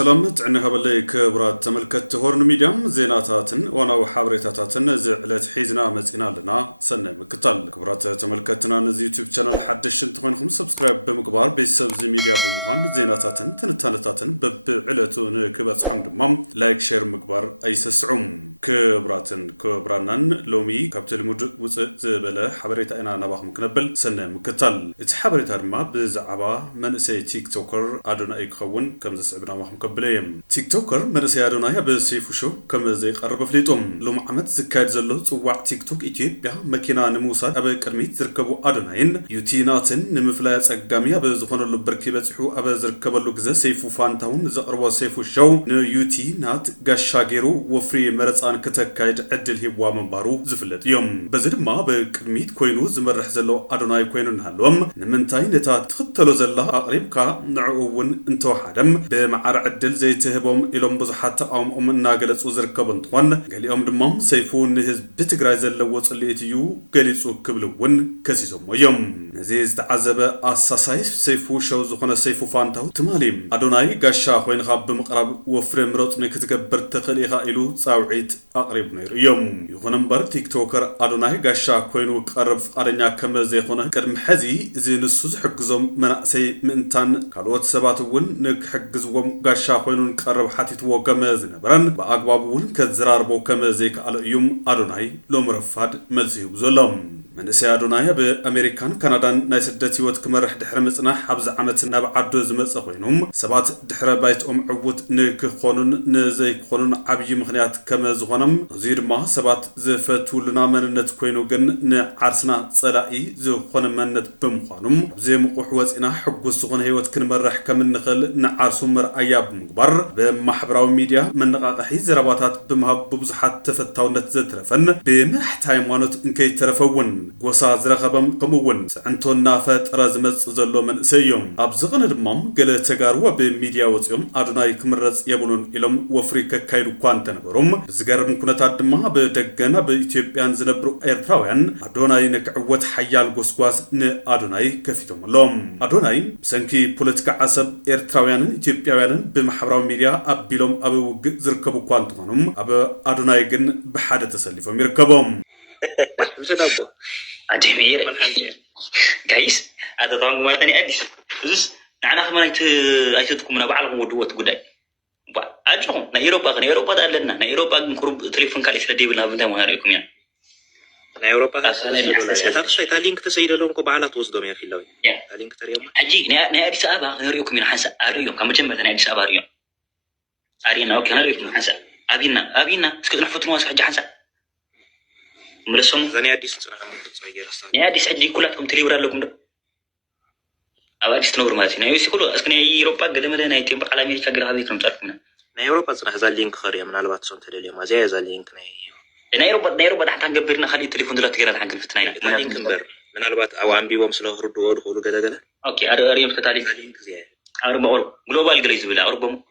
سلامت عنا هبلي كبرات تملكت هورن ميديام زيناتاتن وانا وحابريتاتاتن زعلت حيزنا مزينا لنا سنة مكتال كبرات تملكتنا نزي يوتيوب channel حدش انتخوينكم سبسكرايب بمقبار بيسب زي ميديا بمخان زيناتاتن تنتانتاتن ببعلتون كبات حمد مام لايك شير مقبار اي سسعوم كبرانن لومي كابتل مدد وصق زبالة حابريتا انا نباخ مكنبل سنة مكتال اتحابريتا ما بزعبا من سي تيك توكر ادونا ايكخون كم زسعبنا مكبليم تيك توكر مرسي ادونايا بسيفو شو كما زي قرب فليتهم لو محمد زكاد زلو صواع تيك توك ايثيوبيا ماكينا نموساد ابا قدميت زركبو ادوناين يوتيناتن نمفلايا صقاميا بزخونلو بركي بصحو ابا زركبلو غزا سيفو فانتاون زقربو سيفو شو يوتينات غاشاغيرو وفري مرصان كتكايد عدل هيبوا منبارو زفلت يوم بزدما بقدميت كوينو زمرح زلو ادوناي كوينو نهالوم نمنتاي نتا تختلو زلا اقريبكا نعوون انتو حدم بمعار عدل زي تهبهم إلهم بزحات تقاوم ناقلت وزركب انتوان قال يوم دمام سيفون نهز بتقراي زلوات اللي اتيو قاليسو كبلون كسيسهم ويوم نزيز تعذب أساسايس سيفو شو زخون سيفو فانتاو تماليم أدوناي قاشا خوين خاب بمقرب وفرم روتني كتكبر تقليها إلو صاوعيت أقرب نير يوم يخون مبار تيك توكر أدوناي قاشا خوينو قرب فقارنيا كما زي خونه كرم حزي زي نسوز حقزهم منأسي منتان كالوات سباتون نك حقزهم قاشا خوينون قرب حاتيت وكما زنبرن بأقبابون كزراربو كما زيك على يوم أدوناي لو مرفاد ملسيه بزلم من سي أدوناي بأمريكان كندان ناي سدتي وات كمرح دحر مصنا حبز عمتنا بعدو زمص خوينهم سبات دحر بايت عوت نك خونن نزي خونن عبي مخنيات كما زخونم زير ما سبات زفتولنا مننت كوينو جن نعرسنا صلاقي زخون مننت بمخانم زي مقوح وصنا حقوس زخون هيوت كنمرح كم نخل نعرسو مرأيا بمقبر بمحبراو ميديا من نقاقحي زراباتات بمهب ببزحات تفتاونت زترفن بمرحت هايمانوت انكي ترفون قوسا زرخبم كمون سعنتون نافت رازمز زلو من سيوم ابزغن دمام قل تقاروا بميديا وزيوم أدوناي كمرز يبونون إلهم وفريكا كايرو كوانتن بروم بزغر مكونتات دمها بدقنا بإثيوبيان زنبرو ايرتراويان أدوناي نكعوت حيال قوسقواز ن أدوناي كفيتهم اللهم أدوناي بسنكي بوليتيكا عصب ايرتراويان إثيوبياويان بمحبراو ميديا أبيلهم أبو زركبو كوانتوانهم أبو أدوناي جن بحادة تسليفهم يركبهم مزدابو عجيبير جايس هذا طعم ما تاني أديس بس نحن خمانة أيشتكم من بعض ودوات قداي أجرهم نيروبا ده لنا نيروبا نقرب تليفون كالي سدي بنا بنتها مهاريكم يعني نيروبا هذا الشيء تالينك تسيد لهم كبعلات وصدهم يا فيلاوي تالينك تريهم أجي نا أديس أبا غيركم من حسا أريهم كم جنب ثاني أديس أبا أريهم أرينا أوكي أريهم من حسا أبينا سكت نحفتنا واسع حسا ملسهم زني أديس ني أديس أجي كلاتهم تليبرا لكم ده أو أديس تنور ماتي نيوسي كله أسكني أوروبا قدام ده نايتين بقى على أمريكا قرها ذيك نمتعرفنا نيوروبا زنا هذا اللينك خريا من البات صون تللي ما زي هذا اللينك نيوروبا ده حتى قبرنا خلي التليفون دلوقتي كده حق الفتنين اللينك كبر من البات أو عم بيوم سلاه ردوا ودخلوا كذا أوكي أريم فتالي اللينك زي أوروبا جلوبال جليز ولا أوروبا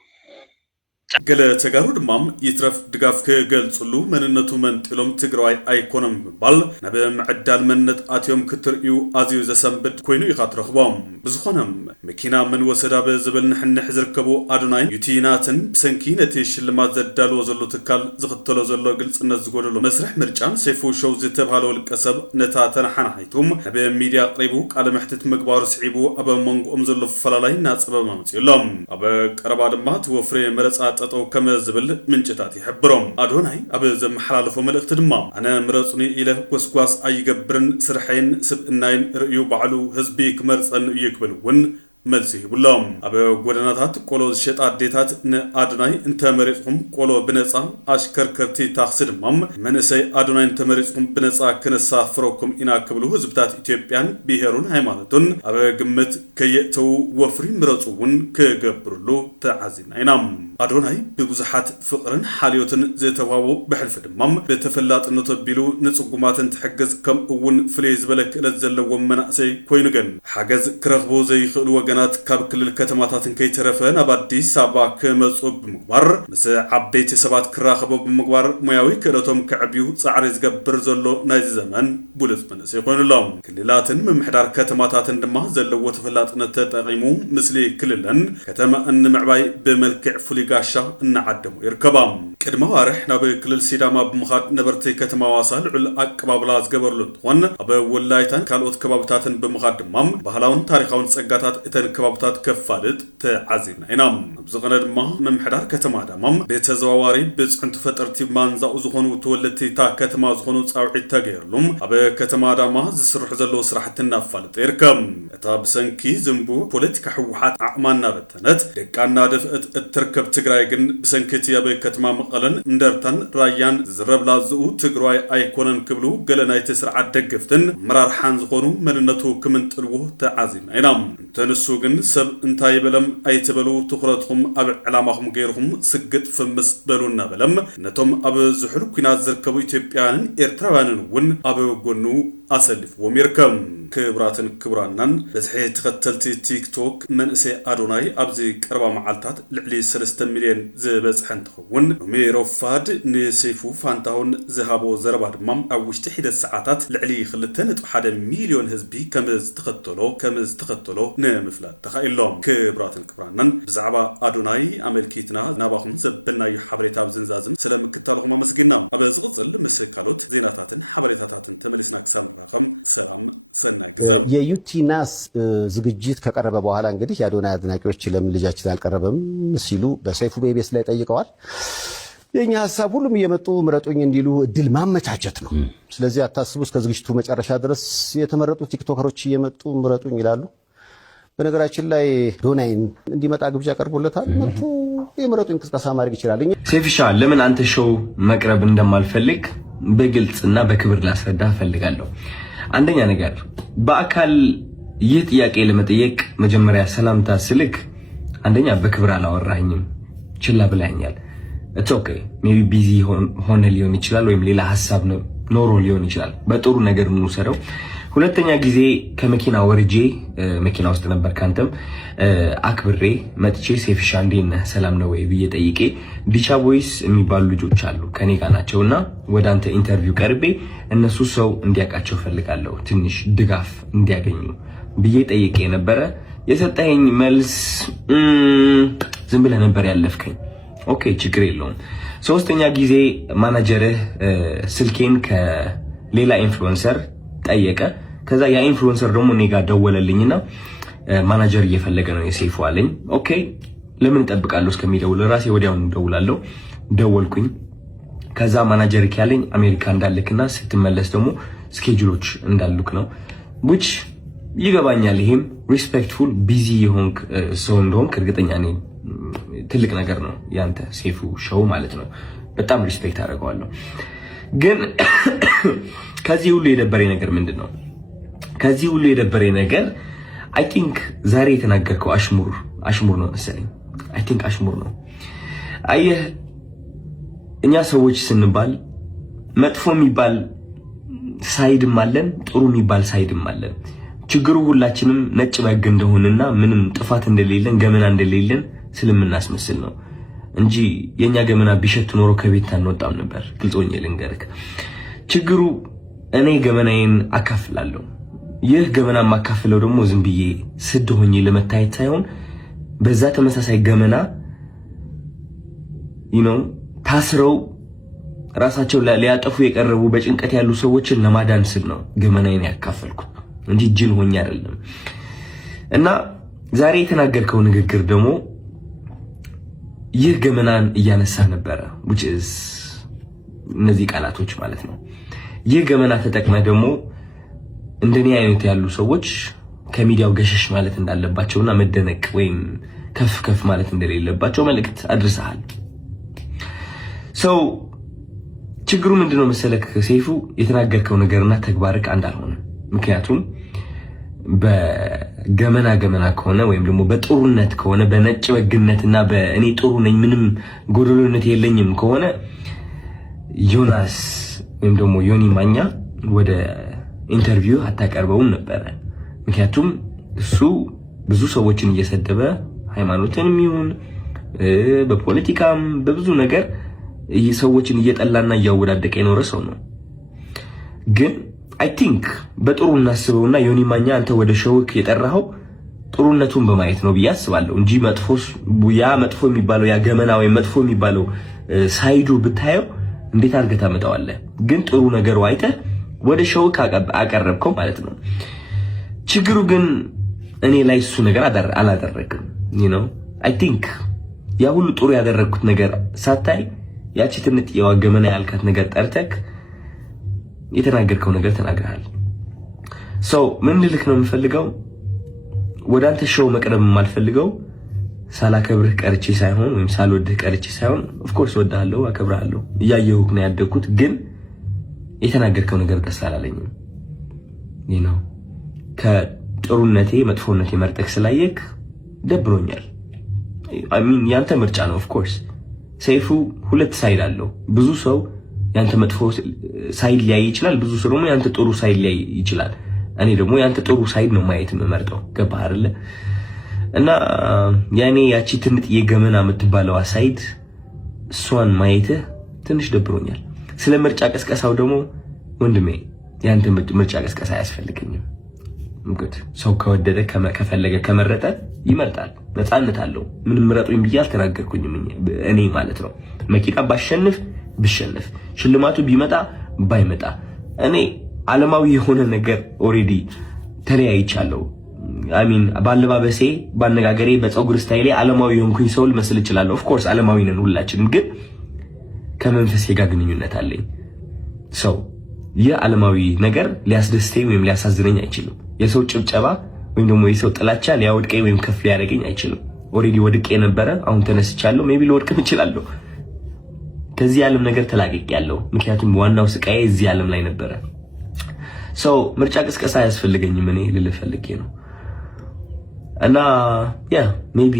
قال تجارود مام يترف دقاف كقل صلو من النتو من تلوم تجري أيقونم بال نبي معدل منت أتيوم كتريو أزيو زسمبد كوينو يخاطر خبام بزخونم مكينا من وسدا بزبل نحن نحزر كبو أدوناين يوتيناتن بسنكينة الشلمات زدال وزلو تكال زغتلو زلو قلص النزقولو مسرح مرجان سيفو شو زتبهالو الكسب نتاتن حنحيتهم نبي ميديا قريبو على محتت مقبار سعيبو أبا منقو أمزلو فلالاين ناس أبا مامتيلهم أبا قرباد مات وفري مرسات أو كما زبل من جتاتي حبرهم أدوناي أبي زم حلالفو ملقت دمام أنا مرصني إلى قسقاس أي جبرن سرحين سب الناين رأيو بعلو هزبي كمرص أن يقبلون ملسيه بلام أبي قدناتات قولو الشيط عديتات ن أدوناي انت مريضهم قولو بنصا أشكر كرتي تاخسد مام من سي أدوناي انت مريضهم بنصا كنسا فروكم إنا قبلو هزبتات إثيوبيان بيهرون هايمانتون أبي قمت كيئتو وفري مرصوون كقبرلو تعزين أينام አዶናይ በብዙሓት ፍቅርን ሓልዮትን ዘተዋቦ በሕልፍ ድማም በተፈላጥነቱ ቢሉ ንጽጉማትን ትሕግዝ ከም እውን ፍለይ ዝበለ ክእለት ዘለዎ መናእሰይ ኮይኑ ግን ሓገዝ ክረኽቦ ዘይኽእሉ ወገናት ካብ ክልል ከተማታትን ከይተረፈ ናብ አዲስ አበባ ክመጹ ብምግባር ምስ ዓበይቲ ሰባት ክራኸቦ ብምግባር ሙያዊ ክእለቶም ክዕብዩ ጻዕሪ ዝገብር ዘሎ ናይ ዘመን ቡሉጽ መንእሰይ ኮይኑሎም ክልላትን ምምሕዳር ከተማታትን ድማ ዘለዎ ተፈላጥነት ተጠቂሙ ምስሊ ክልለን ከተማ እንምዕባይ በመልክዕ ፍሊጋሻ እናዓደሙ ይርከባም ቅድመ ዋርሕ ናብ ክልል ሲዳማ ብምኻድ ነበርቲ ከተማ ዋሳ ልዑል አቀባብላ ዝገበርሉ እንትኾን ኣብ ወላይታን ካልኦት ከባብታትን ብምኻድ ድማም ባህላውን ታሪኻውን ጸጋታት እተን ከባብታት ከፋልጥ ተዓዚብና ኢና ኣብዚ ቐነ ድማ ምምሕዳር ከተማ ዳማም ቤተዘዋዋሪ ብጽዕንቱ ፈጠርቲ ማንዛኡ ዝኾኑ ተወለድቲ ታ ከተማ ዝኾኑ ጻውዒት ተገይሩሎም ኣብ ከተማ ዳማ ዝስርሑ ዘለዉ ስራሕቲ እናፋልጥ ይርከብ እታ ብሰንኪ ዝንቡ ፖለቲካ ሕወሓት ዓቕማና በተነት ደቃና ደፍእት እትርከብ ትግራይ ግን ብሰንኪቲ ኣብ ከተማ መቐለን እንደርታን ራያን ዝረብላ ዝኡ ትግራይ ኣይኮነን ክብሉ ገለናይቲ ስርዓት ደገፍትን መራርሓን ዝኾኑ መንነቱ ክምንጥልዎ ተዓዚብና ኢና እንተንሱ ግን ሰብ እንታይ በለም ኣይትበሉ ትኹረትኩም ኣብ ዕላማኹም ገይርኩም ስግጥ ፍምስ በሉና በለም ነቶም ኣብ ዝሕሉ ኩናት ዝርከቡ ኢትዮጵያውያንን ኤርትራውያንን እውን ኣብ ጎኑ አሰልፍዎም ይርከብ ክብራትን ክብራናን በዝሒ ተኸተልቲ ቲክቶክ መንእሰይ አዶናይ ኣብዚ ቀረባ መዓልታት ልዕሊ 3 ሚልዮን ዝበጽሐ እንትኸውን ሜሮፋድ ንሰይፉ ፋንታሁን ዝሃቦ ዘረባ ድማ ኣብ ውሽጢ ሒደት ሰዓታት ልዕሊ 2.1 ሚልዮን ህዝቢ ከም ዝተኸተሎ ንምፍላጥ ተኻኢሎም ክብራትን ክብራናን ብዛዕባ አዶናይ አመልኪትና ናባኹም ዘበልናዩ ሓበሬታ ብዝንዛዝም ስለምክታልኹም አመስግና ኣብ ዝቕጽል ምስ ካልኦት ዜናታትን ሓበሬታታትን ተመሊስና ክሳብ ሰላም ሰናይ ግዛም የዩቲናስ ዝግጅት ከቀረበ በኋላ እንግዲህ የአዶናይ አድናቂዎች ለምን ልጃችን አልቀረበም ሲሉ በሰይፉ ቤቤስ ላይ ጠይቀዋል። የኛ ሐሳብ ሁሉም እየመጡ ምረጡኝ እንዲሉ እድል ማመቻቸት ነው። ስለዚህ አታስቡ፣ እስከ ዝግጅቱ መጨረሻ ድረስ የተመረጡ ቲክቶከሮች እየመጡ ምረጡኝ ይላሉ። በነገራችን ላይ አዶናይን እንዲመጣ ግብዣ ቀርቦለታል። መጥቶ የምረጡኝ ቅስቀሳ ማድረግ ይችላል። ሴፍሻ ለምን አንተ ሾው መቅረብ እንደማልፈልግ በግልጽና በክብር ላስረዳ ፈልጋለሁ። አንደኛ ነገር በአካል ይህ ጥያቄ ለመጠየቅ መጀመሪያ ሰላምታ ስልክ አንደኛ በክብር አላወራኝም፣ ችላ ብላኛል። ኦኬ ሜቢ ቢዚ ሆነ ሊሆን ይችላል፣ ወይም ሌላ ሐሳብ ኖሮ ሊሆን ይችላል። በጥሩ ነገር እንውሰደው። ሁለተኛ ጊዜ ከመኪና ወርጄ መኪና ውስጥ ነበር ካንተም አክብሬ መጥቼ ሴፍሻ እንዴት ነህ ሰላም ነው ወይ ብዬ ጠይቄ ዲቻ ቮይስ የሚባሉ ልጆች አሉ ከኔ ጋር ናቸውና ወደ አንተ ኢንተርቪው ቀርቤ እነሱ ሰው እንዲያውቃቸው ፈልጋለሁ ትንሽ ድጋፍ እንዲያገኙ ብዬ ጠይቄ ነበረ። የሰጠኸኝ መልስ ዝም ብለህ ነበር ያለፍከኝ። ኦኬ ችግር የለውም። ሶስተኛ ጊዜ ማናጀርህ ስልኬን ከሌላ ኢንፍሉዌንሰር ጠየቀ። ከዛ ያ ኢንፍሉዌንሰር ደግሞ እኔ ጋር ደወለልኝና ማናጀር እየፈለገ ነው የሰይፉ አለኝ። ኦኬ ለምን እጠብቃለሁ እስከሚደውል ራሴ ወዲያውኑ ደውላለሁ። ደወልኩኝ። ከዛ ማናጀር ያለኝ አሜሪካ እንዳልክና ስትመለስ ደግሞ ስኬጁሎች እንዳሉክ ነው። which ይገባኛል። ይሄም ሪስፔክትፉል ቢዚ የሆንክ ሰው እንደሆንክ እርግጠኛ ነኝ። ትልቅ ነገር ነው ያንተ ሰይፉ ሾው ማለት ነው። በጣም ሪስፔክት አደርገዋለሁ። ግን ከዚህ ሁሉ የደበረኝ ነገር ምንድነው? ከዚህ ሁሉ የደበረኝ ነገር አይ ቲንክ ዛሬ የተናገርከው አሽሙር ነው መሰለኝ። አይ ቲንክ አሽሙር ነው። አየህ እኛ ሰዎች ስንባል መጥፎ የሚባል ሳይድም አለን፣ ጥሩ የሚባል ሳይድም አለን። ችግሩ ሁላችንም ነጭ በግ እንደሆነና ምንም ጥፋት እንደሌለን ገመና እንደሌለን ስለምናስመስል ነው እንጂ የኛ ገመና ቢሸት ኖሮ ከቤት አንወጣም ነበር። ግልጾኝ ልንገርክ፣ ችግሩ እኔ ገመናዬን አካፍላለሁ። ይህ ገመና ማካፈለው ደግሞ ዝም ብዬ ስድ ሆኜ ለመታየት ሳይሆን በዛ ተመሳሳይ ገመና ታስረው ራሳቸው ሊያጠፉ የቀረቡ በጭንቀት ያሉ ሰዎችን ለማዳን ስል ነው ገመናዬን ያካፈልኩት እንጂ ጅል ሆኜ አይደለም። እና ዛሬ የተናገርከው ንግግር ደግሞ ይህ ገመናን እያነሳ ነበረ which is እነዚህ ቃላቶች ማለት ነው። ይህ ገመና ተጠቅመ ደግሞ እንደኔ አይነት ያሉ ሰዎች ከሚዲያው ገሸሽ ማለት እንዳለባቸውና መደነቅ ወይም ከፍ ማለት እንደሌለባቸው መልእክት አድርሰሃል። ሰው ችግሩ ምንድነው መሰለክ ሰይፉ፣ የተናገርከው ነገርና ተግባርክ አንድ አልሆነ። ምክንያቱም ገመና ከሆነ ወይም ደግሞ በጥሩነት ከሆነ በነጭ ወግነትና በእኔ ጥሩ ነኝ ምንም ጎደሎነት የለኝም ከሆነ ዮናስ ወይም ደግሞ ዮኒ ማኛ ወደ ኢንተርቪው አታቀርበውም ነበር። ምክንያቱም እሱ ብዙ ሰዎችን እየሰደበ ሃይማኖትንም ይሁን በፖለቲካም በብዙ ነገር ሰዎችን እየጠላና እያወዳደቀ የኖረ ሰው ነው። ግን አይ ቲንክ በጥሩ እናስበውና ዮኒ ማኛ አንተ ወደ ሾውክ የጠራኸው ጥሩነቱን በማየት ነው ብዬ አስባለሁ እንጂ መጥፎ የሚባለው ያ ገመና ወይ መጥፎ የሚባለው ሳይዱ ብታየው እንዴት አድርገህ ታመጣዋለህ? ግን ጥሩ ነገሩ አይተህ ወደ ሾውክ አቀረብከው ማለት ነው። ችግሩ ግን እኔ ላይ እሱ ነገር አላደረግም። አይ ቲንክ ያ ሁሉ ጥሩ ያደረግኩት ነገር ሳታይ ያቺ ትንጥየዋ ገመና ያልካት ነገር ጠርተክ የተናገርከው ነገር ተናግረሃል። ምን ልልክ ነው የምፈልገው ወደ አንተ ሾው መቅረብ የማልፈልገው ሳላከብርህ ቀርቼ ሳይሆን ወይም ሳልወድህ ቀርቼ ሳይሆን ኦፍ ኮርስ ወድሃለሁ፣ አከብርሃለሁ፣ እያየሁህ ነው ያደግኩት። ግን የተናገርከው ነገር ደስ አላለኝም። ከጥሩነቴ መጥፎነቴ መርጠክ ስላየክ ደብሮኛል። ያንተ ምርጫ ነው። ኦፍ ኮርስ ሰይፉ ሁለት ሳይድ አለው። ብዙ ሰው ያንተ መጥፎ ሳይድ ሊያይ ይችላል፣ ብዙ ሰው ደግሞ ያንተ ጥሩ ሳይድ ሊያይ ይችላል። እኔ ደግሞ ያንተ ጥሩ ሳይድ ነው ማየት የምመርጠው። ገባህ አይደለ? እና ያኔ ያቺ ትንጥ የገመና የምትባለው ሳይድ እሷን ማየትህ ትንሽ ደብሮኛል። ስለ ምርጫ ቀስቀሳው ደግሞ ወንድሜ ያንተ ምርጫ ቀስቀሳ አያስፈልገኝም። ሰው ከወደደ ከፈለገ ከመረጠ ይመርጣል፣ ነፃነት አለው። ምንም ምረጡኝ ብዬ አልተናገርኩኝም እኔ ማለት ነው። መኪና ባሸንፍ ብሸንፍ ሽልማቱ ቢመጣ ባይመጣ እኔ ዓለማዊ የሆነ ነገር ኦሬዲ ተለያይቻለሁ። ባለባበሴ፣ ባነጋገሬ፣ በፀጉር ስታይሌ ዓለማዊ የሆንኩኝ ሰው ልመስል እችላለሁ። ኦፍ ኮርስ ዓለማዊ ነን ሁላችንም፣ ግን ከመንፈሴ ጋር ግንኙነት አለኝ። ሰው ይህ ዓለማዊ ነገር ሊያስደስተኝ ወይም ሊያሳዝነኝ አይችልም። የሰው ጭብጨባ ወይም ደግሞ የሰው ጥላቻ ሊያወድቀኝ ወይም ከፍ ሊያደርገኝ አይችልም። ኦሬዲ ወድቄ ነበረ፣ አሁን ተነስቻለሁ። ሜቢ ልወድቅም እችላለሁ። ከዚህ ዓለም ነገር ተላቅቄያለሁ። ምክንያቱም ዋናው ስቃዬ እዚህ ዓለም ላይ ነበረ። ምርጫ ቅስቀሳ አያስፈልገኝም እኔ ልልህ ፈልጌ ነው። እና ሜቢ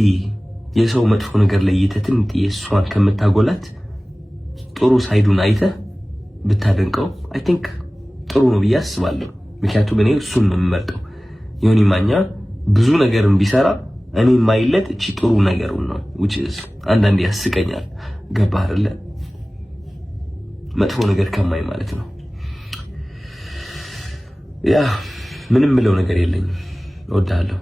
የሰው መጥፎ ነገር ለይተህ ትንጥ የእሷን ከምታጎላት ጥሩ ሳይዱን አይተህ ብታደንቀው አይ ቲንክ ጥሩ ነው ብዬ አስባለሁ። ምክንያቱም እኔ እሱን ነው የምመርጠው። ዮኒ ማኛ ብዙ ነገርን ቢሰራ እኔ የማይለት እቺ ጥሩ ነገሩን ነው which is አንዳንዴ ያስቀኛል። ገባህ አይደለ? መጥፎ ነገር ከማይ ማለት ነው። ምንም ምለው ነገር የለኝም። እወድሃለሁ።